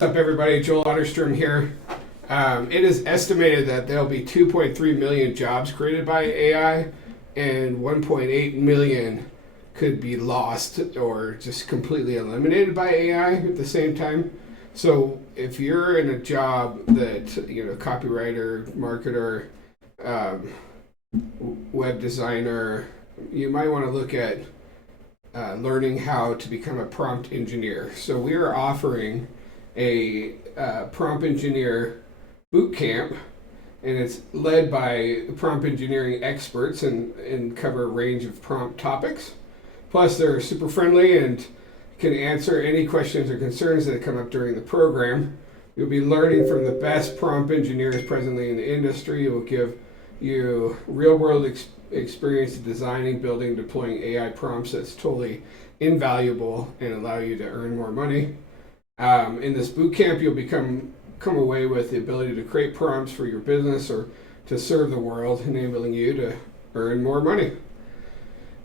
What's up, everybody? Joel Otterstrom here. It is estimated that there'll be 2.3 million jobs created by AI, and 1.8 million could be lost or just completely eliminated by AI at the same time. So, if you're in a job that, copywriter, marketer, um, web designer, you might want to look at learning how to become a prompt engineer. So, we are offering a prompt engineer boot camp, and it's led by prompt engineering experts and cover a range of prompt topics. Plus, they're super friendly and can answer any questions or concerns that come up during the program. You'll be learning from the best prompt engineers presently in the industry. It will give you real-world experience designing, building, deploying AI prompts that's totally invaluable and allow you to earn more money. In this boot camp, you'll come away with the ability to create prompts for your business or to serve the world, enabling you to earn more money.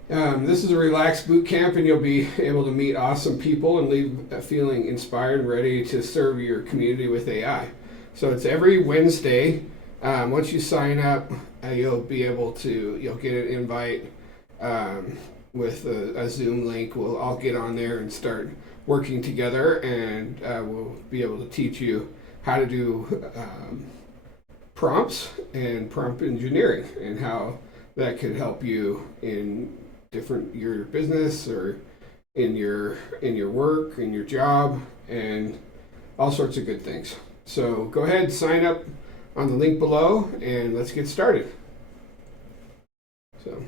This is a relaxed boot camp, and you'll be able to meet awesome people and leave feeling inspired and ready to serve your community with AI. So it's every Wednesday. Once you sign up, you'll get an invite with a Zoom link. We'll all get on there and start working together, and we'll be able to teach you how to do prompts and prompt engineering and how that could help you in your business or in your work, in your job, and all sorts of good things. So go ahead, sign up on the link below, and let's get started. So